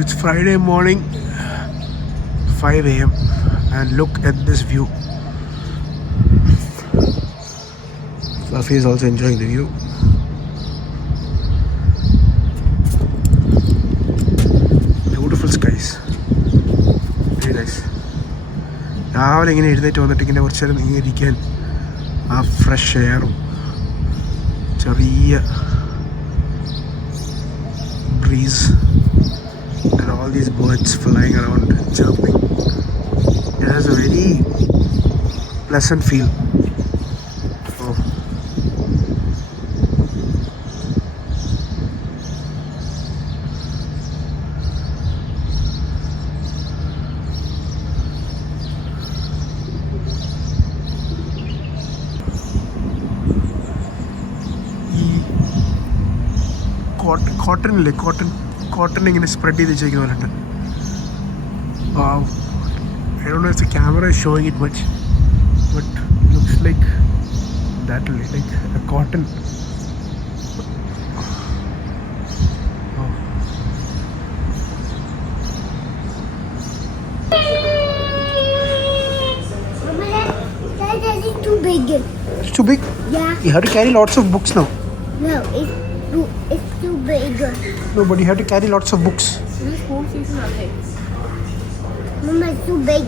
It's Friday morning, 5 a.m. and look at this view. Safi is also enjoying the view. Beautiful skies. Very nice. രാവിലെ ഇങ്ങനെ എഴുന്നേറ്റ് വന്നിട്ട് ഇങ്ങനെ കുറച്ച് നേരം ഇങ്ങനെ ഇരിക്കാൻ ആ ഫ്രഷ് എയറും ചെറിയ breeze and all these birds flying around chirping. It has a very pleasant feel. Oh. Cotton ഇങ്ങനെ സ്പ്രെഡ് ചെയ്ത് വെച്ചിരിക്കുന്ന പോലുണ്ട്. I don't know if the camera is showing it much, but it looks like that, like a cotton. That is too big. It's too big? Yeah. You have to carry lots of books now. No, it's too big. No, but you have to carry lots of books. This whole season nothing. Mama, it's too big.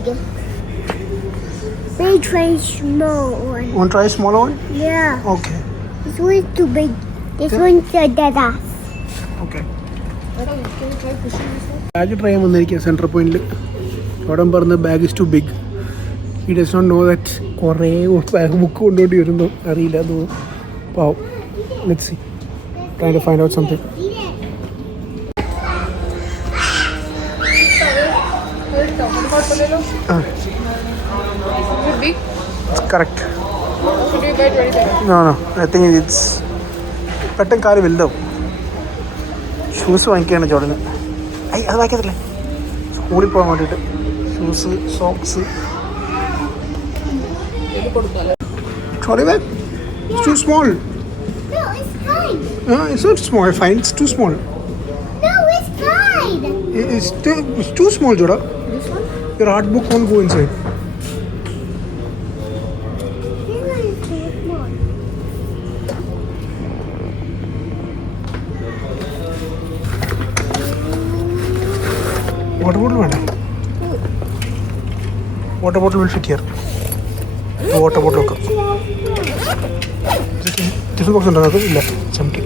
They try small one. Want to try a smaller one? Yeah. Okay. This one is too big. This one's a dead ass. Okay. Can you try pushing this one? Bag try ചെയ്യാൻ വന്നിരിക്കുക central പോയിന്റിൽ. അവിടെ പറഞ്ഞ bag is too big. He does not know that കുറേ bag book കൊണ്ടുപോയി വരുന്നു അറിയില്ല. അത് പാവം. Let's see. Trying to find out something. Is it big? It's correct. Should we buy 27? No, I think it's പെട്ടെന്ന് കാറ് വലുതാവും. ഷൂസ് വാങ്ങിക്കുകയാണ് ജോർഡന്. അത് വാങ്ങിക്കത്തില്ലേ സ്കൂളിൽ പോകാൻ വേണ്ടിയിട്ട്. Shoes, socks. Trolley bag? It's too small. No, it's fine. It's not small. I find it's too small. No, it's fine. It's too small, Joda. This one? Your art book won't go inside. This one is too small. Water bottle വേണ്ട. Water bottle will fit here. Water bottle ഒക്കെ. Tiffin box ഉണ്ടോ? അത് ഇല്ല. ചമട്ടി.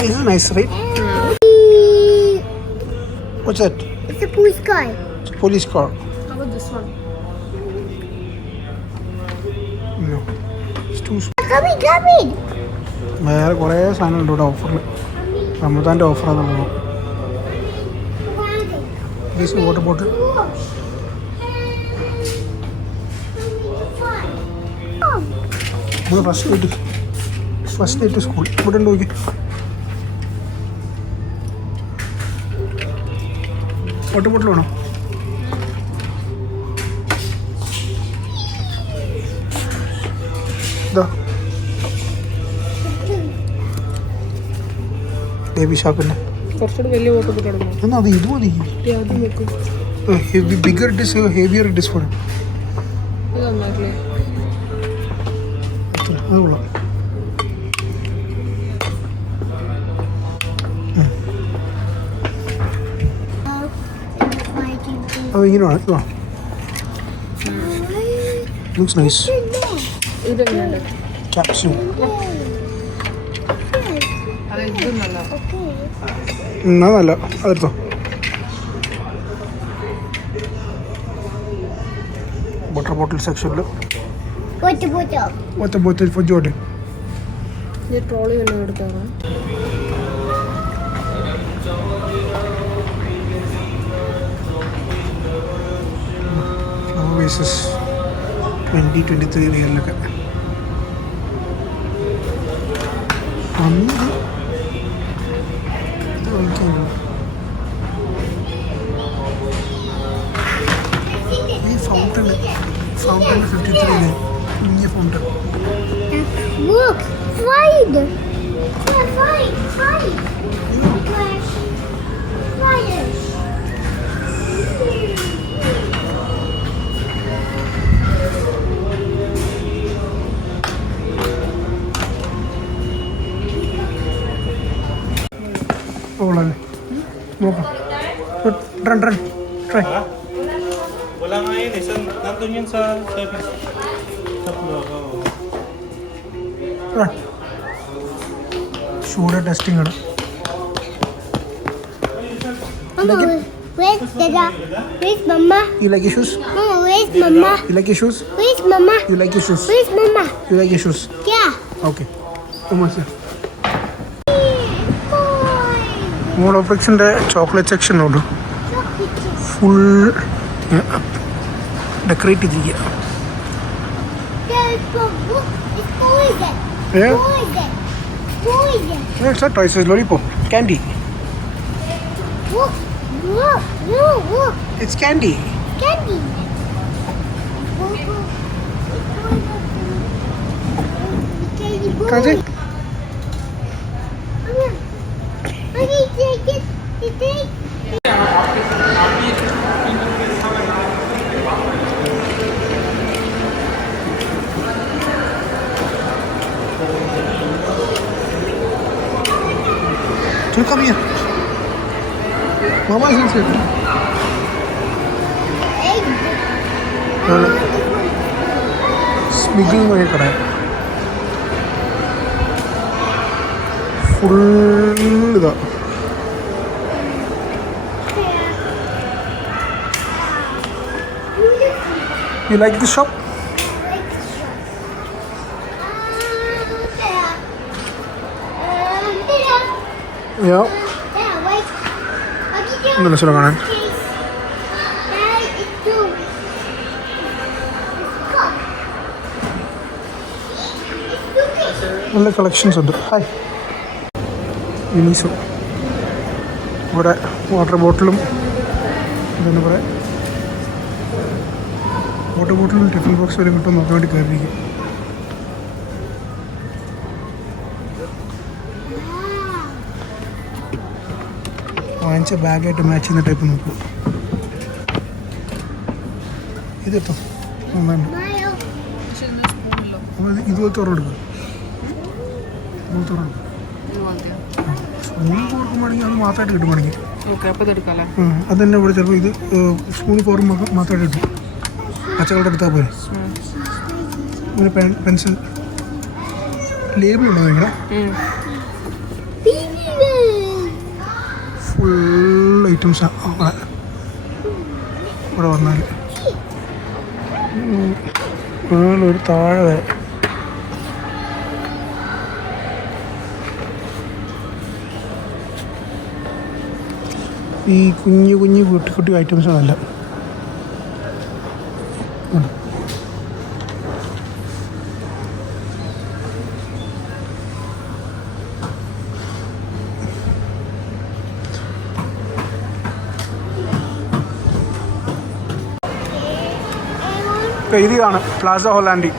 This is nice, right? What's that? It's a police car. It's a police car. How about this one? No. It's too small. Come in. വേറെ കുറേ സാധനമുണ്ട് ഇവിടെ ഓഫറിൽ. റമദാൻ്റെ ഓഫറാണ് തോന്നുന്നു. This is water bottle. നമ്മൾ ഫസ്റ്റ് ഡേ ടു സ്കൂൾ ഇവിടെ ഉണ്ട് നോക്കി. വാട്ടർ ബോട്ടിൽ വേണോ? ഇതാ ബേബി ഷാപ്പിൻ്റെ. കുറച്ചുകൂടി വലിയ വാട്ടർ ബോട്ടിൽ എടുക്കണം. എന്നാൽ അത് ഇത് മതി. ആദ്യം വെക്കും. Bigger it is heavier it is for. ഇത് നന്നായിട്ടില്ലേ? അത് കൊള്ളാം. അത് ഇങ്ങനെ വേണം. ഇത് വേണം. Looks nice. ഇത് വേണ്ട. ക്യാപ്സ്യൂൾ. അത് ഇത് നല്ല. അതല്ല അതെടുത്തോ. വാട്ടർ ബോട്ടിൽ സെക്ഷനിൽ വാട്ടർ ബോട്ടിൽ ഫോർ ജോർഡൻ. ഈ ട്രോളി വല്ലതും എടുത്തോളാം. ഫ്ലവർ വേസസ് 2023 റിയലിലൊക്കെ അന്ന് ഈ ഫൗണ്ടൻ 53 കുഞ്ഞ fountain. Look, slide. Yeah, slide. ഓളല്ലേ നോക്കാം run run try Wala nga yun eh. Nandun yun sa service. Sa floor. Oo. റൺ ഷൂടെ ടെസ്റ്റിംഗ് ആണ് Mama, where's Dada? Where's Mama? You like your shoes? Mama, where's Mama? You like your shoes? Where's Mama? You like your shoes? Where's Mama? You like your shoes? Yeah. Okay. Come on, sir. Boy. മോൾ ഓപ്രിക്സിൻ്റെ chocolate section നോട്ടു full decorate ചെയ്തിരിക്കുക There's a book. It's poison. Yeah. Poison. Poison. It's not toys, it's lollipop. Candy. Look. Look. Look. Look. It's candy. Candy. Can I see? You come here. Mama is inside. Smiggle में करा है. Full इधर. You like this shop? Yeah. നല്ല സ്ഥലം കാണാൻ. നല്ല കളക്ഷൻസ് ഉണ്ട്. ഹായ് യുനീസോ. ഇവിടെ വാട്ടർ ബോട്ടിലും എന്താണ് പറയുക വാട്ടർ ബോട്ടിലും ടിഫിൻ ബോക്സ് വരെ കിട്ടും നോക്കാൻ വേണ്ടി കയറിയിരിക്കും. വാങ്ങിച്ച ബാഗായിട്ട് മാച്ച് ചെയ്യുന്ന ടൈപ്പ് നോക്കൂ. ഇതെട്ടോ നന്നായിട്ട് ഇതുപോലത്തെ ഓർമ്മ എടുക്കും. ഇതുപോലത്തെ ഓർമ്മ സ്പൂണിൽ കൊടുക്കുമ്പോഴെങ്കിൽ അത് മാത്രമായിട്ട് കിട്ടുമ്പോഴെങ്കിൽ അത് തന്നെ ഇവിടെ ചിലപ്പോൾ ഇത് സ്പൂണിൽ പോറുമ്പോൾ മാത്രമായിട്ട് കിട്ടും. പച്ചക്കളുടെ എടുത്താൽ പോലെ ഇങ്ങനെ പെൻസിൽ ലേബിളുണ്ടോ നിങ്ങളെ ഫുൾ ഐറ്റംസാണ് ഇവിടെ വന്നാൽ ഒരു താഴെ വരെ ഈ കുഞ്ഞു കുഞ്ഞു കുട്ടി കുട്ടി ഐറ്റംസാണല്ല. ഇപ്പോൾ ഇതാണ് പ്ലാസ ഹോലാൻഡി.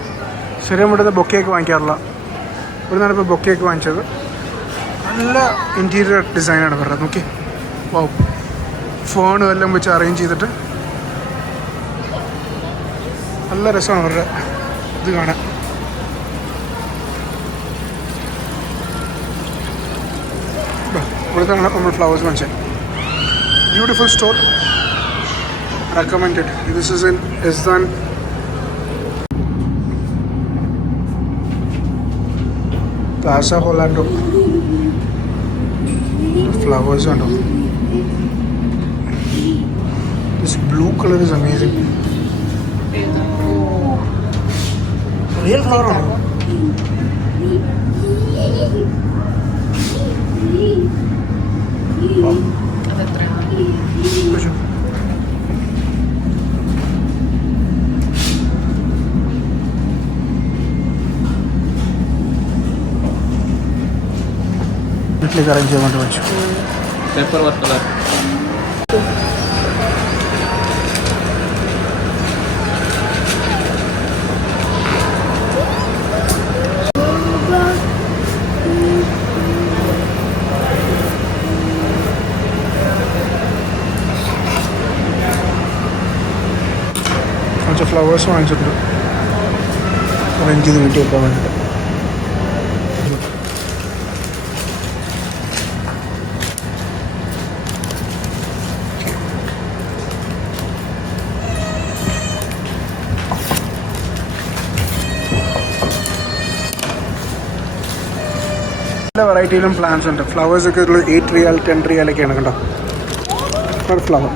ശരിയും ഇവിടുന്ന് ബൊക്കെയൊക്കെ വാങ്ങിക്കാറില്ല. ഒരു നേരം ഇപ്പോൾ ബൊക്കെയൊക്കെ വാങ്ങിച്ചത്. നല്ല ഇൻറ്റീരിയർ ഡിസൈനാണ് പറഞ്ഞത്. നോക്കി വാ ഫോണും എല്ലാം വെച്ച് അറേഞ്ച് ചെയ്തിട്ട് നല്ല രസമാണ് അവരുടെ ഇത് കാണാൻ. ഇവിടുത്തെ നമ്മൾ ഫ്ലവേഴ്സ് വാങ്ങിച്ചത്. Beautiful store, recommended. This is in എസ്ദാൻ. പ്ലാസ ഹോലാൻഡോ ഫ്ലവേഴ്സ് ഉണ്ടോ. This blue color is amazing. Real flower ആണോ? വീട്ടിലേക്ക് അറേഞ്ച് ചെയ്യാൻ വേണ്ടി വെച്ചു. Paper what color? കുറച്ച് ഫ്ലവേഴ്സ് വാങ്ങിച്ചിട്ടുണ്ട് അറേഞ്ച് ചെയ്ത് വീട്ടിൽ വെക്കാൻ വേണ്ടിയിട്ട്. വെറൈറ്റിയിലും പ്ലാന്റ്സ് ഉണ്ട്. ഫ്ലവേഴ്സ് ഒക്കെ ഒരു 8 റിയാൽ 10 റിയാലൊക്കെയാണ് കണ്ടോ. ഒരു ഫ്ലവർ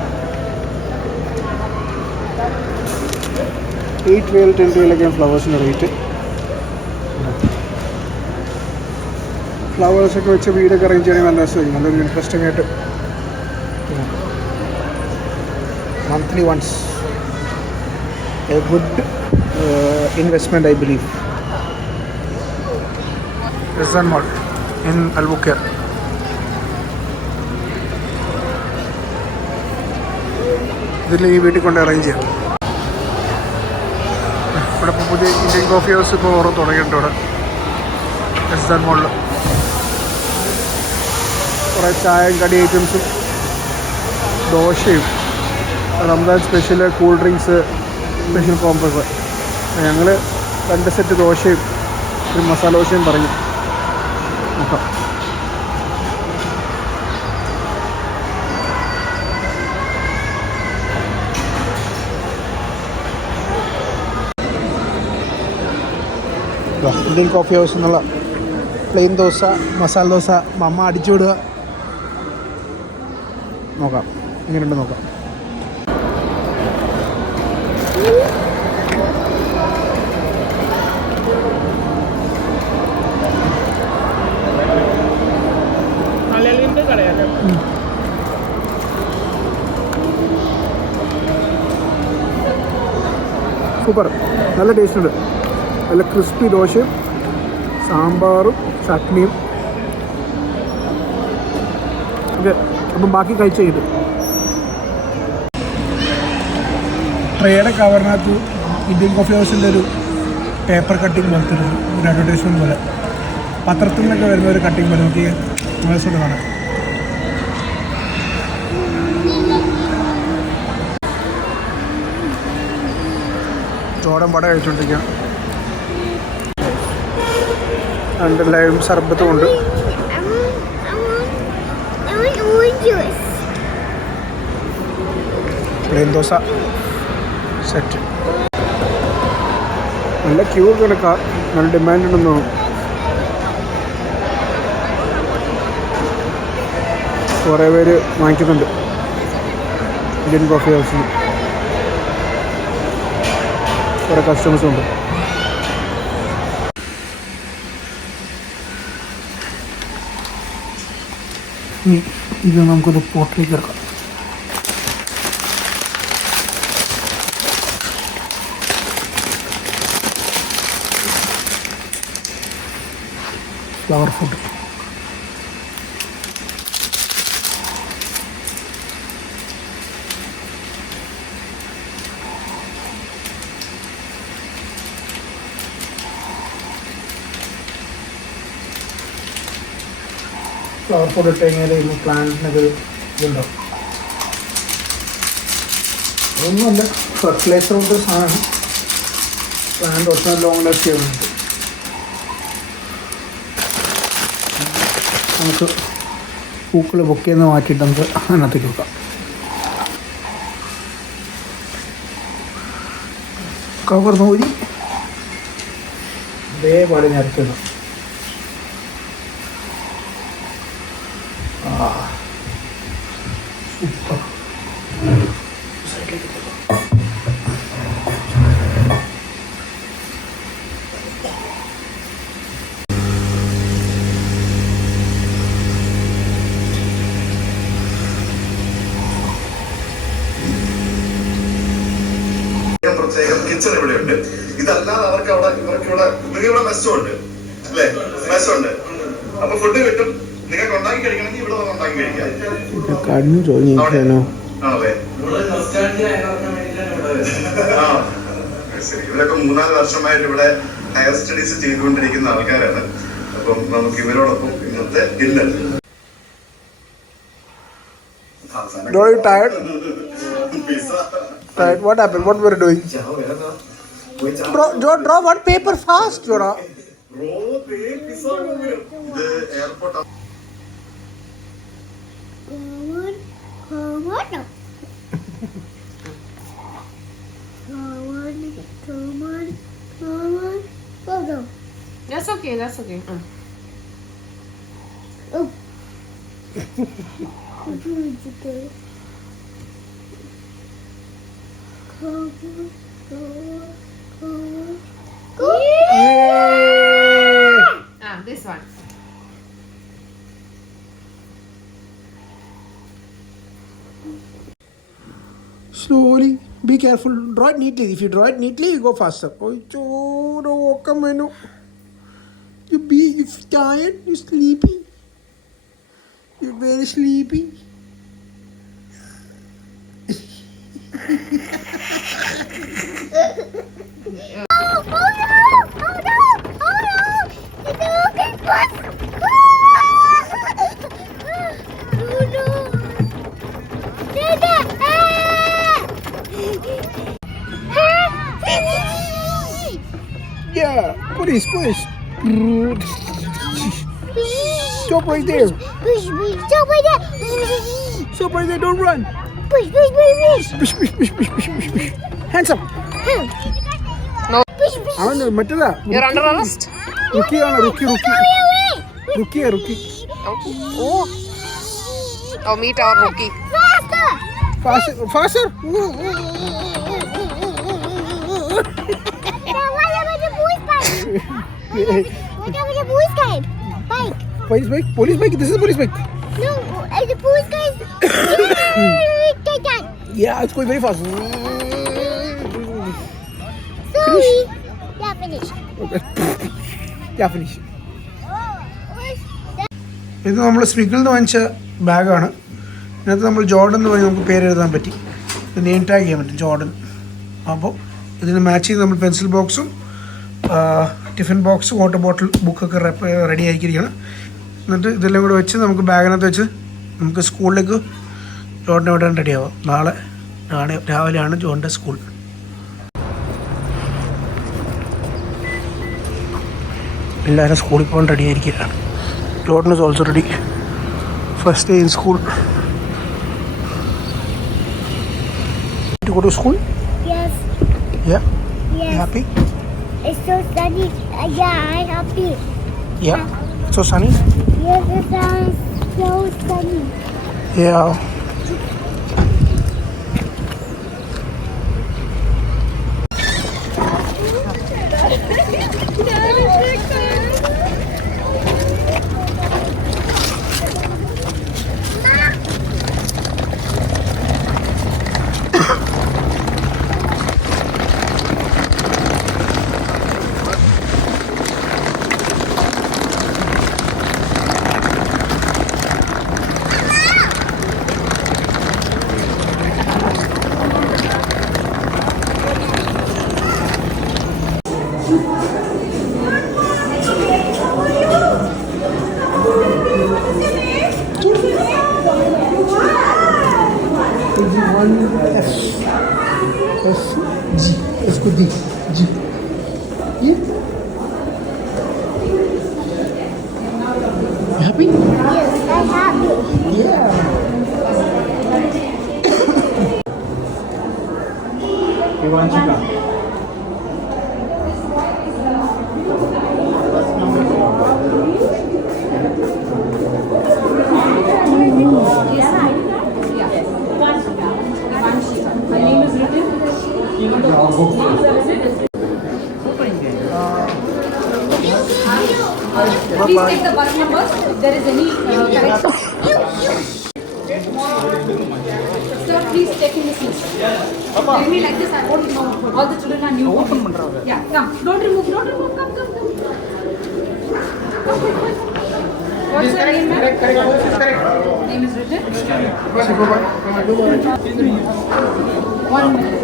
8 റിയാൽ 10 റിയാലൊക്കെയാണ് ഫ്ലവേഴ്സിൻ്റെ റേറ്റ്. ഫ്ലവേഴ്സൊക്കെ വെച്ച് വീടൊക്കെ അറേഞ്ച് ചെയ്യണമെങ്കിൽ നല്ല രസമായിരിക്കും. നല്ലൊരു ഇൻട്രസ്റ്റിംഗ് ആയിട്ട് monthly once a good investment I believe. Rizwan Mall in Al-Bukair. ഇതിൽ ഈ വീട്ടിൽ കൊണ്ട് അറേഞ്ച് ചെയ്യാം. ഇവിടെ ഇപ്പോൾ പുതിയ ഇന്ത്യൻ കോഫി ഹൗസ് ഇപ്പോൾ ഓരോ തുടങ്ങിയിട്ടുണ്ട് ഇവിടെ rizwan മോളിൽ. കുറേ ചായയും കടി ഐറ്റംസും ദോശയും Ramzan special cool drinks special combos. ഞങ്ങൾ 2 സെറ്റ് ദോശയും ഒരു മസാല ദോശയും പറഞ്ഞു നോക്കാം. ഇന്ത്യൻ കോഫി ഹൗസ് എന്നുള്ള പ്ലെയിൻ ദോശ മസാല ദോശ മമ്മ അടിച്ചു വിടുക. നോക്കാം എങ്ങനെയുണ്ട് നോക്കാം. സൂപ്പർ, നല്ല ടേസ്റ്റ് ഉണ്ട്. നല്ല ക്രിസ്പി ദോശയും സാമ്പാറും ചട്നിയും. ഓക്കെ, അപ്പം ബാക്കി കഴിച്ച് ചെയ്ത് ട്രേയുടെ കവറിനകത്ത് ഇന്ത്യൻ കോഫി ഹൗസിൻ്റെ ഒരു പേപ്പർ കട്ടിങ് പോലത്തെ ഒരു അഡ്വർടൈസ്മെൻറ്റ് പോലെ പത്രത്തിൽ നിന്നൊക്കെ വരുന്ന ഒരു കട്ടിങ് പോലെ നോക്കി മനസ്സോട് കാണാം. ചോടൻ വട കഴിച്ചുകൊണ്ടിരിക്കുക. 2 ലൈം സർബത്തും ഉണ്ട്. Plain dosa set. നല്ല ക്യൂ കിടക്കാം, നല്ല ഡിമാൻഡ് ഉണ്ടെന്ന് തോന്നുന്നു. കുറേ പേര് വാങ്ങിക്കുന്നുണ്ട് ഇന്ത്യൻ കോഫി ഹൗസിൽ. കുറേ കസ്റ്റമേഴ്സും ഉണ്ട്. ഇത് നമുക്കൊരു പോട്ടിലേക്ക് ഇറക്കാം. Flower food. ഫ്ലവർ ഫുഡ് ഇട്ട് കഴിഞ്ഞാൽ ഇന്ന് പ്ലാന്റിനൊക്കെ ഇതുണ്ടാവും. അതൊന്നുമല്ല, ഫെർട്ടിലൈസർ കൊണ്ട് സാധനം പ്ലാന്റ് ഒത്തിരി ലോങ് ലാസ്റ്റ് ചെയ്യുന്നുണ്ട്. നമുക്ക് പൂക്കൾ ബൊക്കെ മാറ്റിയിട്ട് നമുക്ക് അതിനകത്തേക്ക് വെക്കാം. കവർ നോക്കി അതേപോലെ നിരത്തുന്നു. സൂപ്പർ. സൈഡിലേക്ക് പ്രത്യേകം കിച്ചൺ ഇവിടെയുണ്ട്. ഇതല്ലാതെ അവർക്ക് അവിടെ ഇവിടെ മെസ്സുണ്ട് അല്ലേ, മെസ്സുണ്ട്. അപ്പൊ ഫുഡ് കിട്ടും. നിങ്ങൾക്ക് ഉണ്ടാക്കി കഴിക്കണമെങ്കിൽ ഇവിടെ വന്ന് ഉണ്ടാക്കി കഴിക്കാം. ഇവരൊക്കെ 3-4 വർഷമായിട്ട് ഇവിടെ ഹയർ സ്റ്റഡീസ് ചെയ്തുകൊണ്ടിരിക്കുന്ന ആൾക്കാരാണ്. അപ്പം നമുക്ക് ഇവരോടൊപ്പം ഇന്നത്തെ dinner. Are you tired? Tired? What happened? What were you doing? Draw one paper fast, Jora. Airport That's okay. This one. Slowly, be careful. Draw it neatly. If you draw it neatly, you go faster. Oh, no, come on. If you're tired, you're sleepy. You're very sleepy. Yeah, police. Stop right there. Push, stop right there. Stop right there, don't run. Push. Push. Hands up. No. Push. അവൻ മറ്റേതാ You're under arrest. റുക്കിയാണ് റുക്കി Oh, meet our rookie. Faster. What about the police bike? Police bike. This is a police bike. No, the police guy take that. Yeah, it's going very fast. Sorry. Yeah, finish. Okay. Yeah, finish. ഇത് നമ്മൾ സ്വിഗിൽ നിന്ന് വാങ്ങിച്ച ബാഗാണ്. ഇതിനകത്ത് നമ്മൾ ജോർഡൻ എന്ന് പറഞ്ഞ് നമുക്ക് പേര് എഴുതാൻ പറ്റി. നെയിം ടാഗ് ചെയ്യാൻ പറ്റും ജോർഡൻ. അപ്പോൾ ഇതിന് മാച്ച് ചെയ്ത് നമ്മൾ പെൻസിൽ ബോക്സും ടിഫിൻ ബോക്സ് വാട്ടർ ബോട്ടിൽ ബുക്കൊക്കെ റെഡി ആയിരിക്കുകയാണ്. എന്നിട്ട് ഇതെല്ലാം കൂടെ വെച്ച് നമുക്ക് ബാഗിനകത്ത് വെച്ച് നമുക്ക് സ്കൂളിലേക്ക് ജോർഡനെ വിടാൻ റെഡിയാവാം. നാളെ രാവിലെയാണ് ജോണിൻ്റെ സ്കൂൾ. എല്ലാവരും സ്കൂളിൽ പോകാൻ റെഡി ആയിരിക്കുകയാണ്. Jordan is also ready. First day in school. To go to school? Yes. Yeah. Yes. You happy? It's so sunny. Yeah, I'm happy. Yeah. It's so sunny? Yes, it sounds so sunny. Yeah. G. Let's go D. G. Yeah. You happy? Yes, I'm happy. Yeah. Ivanchika. Please take the bus numbers if there is any correction. Sir, please take in the seats. Tell me like this, I won't know. All the children are new. Yeah, come. Don't remove. Come. Come, quick. What's your name, ma'am? Correct. Name is written? 1 minute.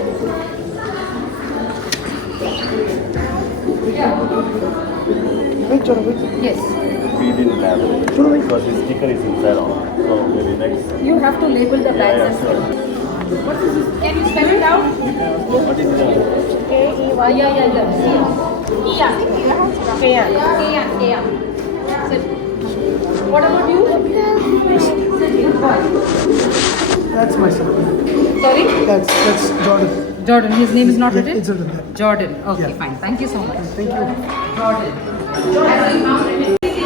Yes. We didn't have it because the sticker is inside on. So maybe next. You have to label the bags as well. What is this? Can you spell it out? What is the K-A-Y. Sit. What about you? Good boy. That's my son. Sorry? That's Jordan. Jordan. His name is not written? It's written there. Jordan. Okay, Yeah. fine. Thank you so much. Thank you. Jordan.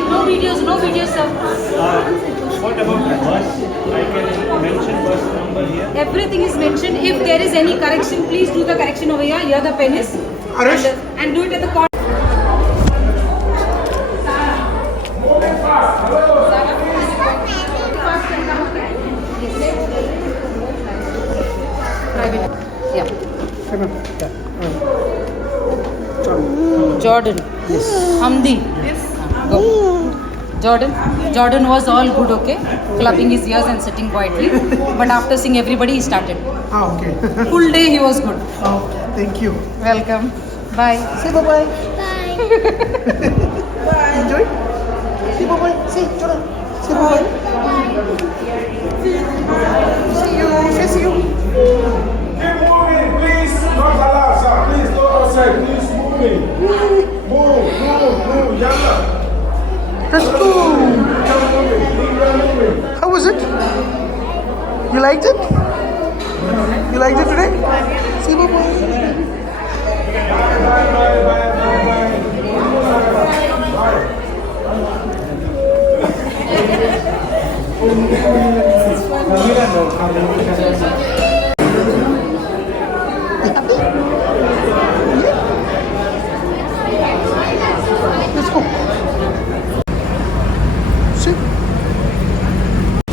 No videos, sir. What about that? everything is mentioned. If there is any correction, please do the correction over here. Here the pen is. Arush? And do it at the corner. Yeah. Jordan. Yes. Hamdi. Yes. Go. Jordan was all good, okay? Clubbing his ears and sitting quietly. But after seeing everybody, he started. Okay. Full day he was good. Thank you. Welcome. Bye. Say bye-bye. Bye. Enjoy. Say bye-bye. Say, Jordan. Say bye-bye. See you. See you. Keep moving, please. Not allowed, sir. Please, go outside. Please, moving. Move. Yalla. That's cool. How was it? You liked it? You liked it today? Say bye-bye. Let's go. Sit.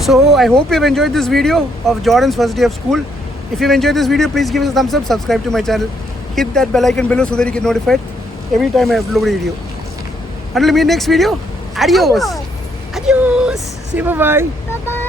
So I hope you've enjoyed this video of Jordan's first day of school. If you've enjoyed this video, please give us a thumbs up, subscribe to my channel, hit that bell icon below so that you get notified every time I upload a video. Until we meet next video, adios. Adios. Say bye-bye. Bye-bye.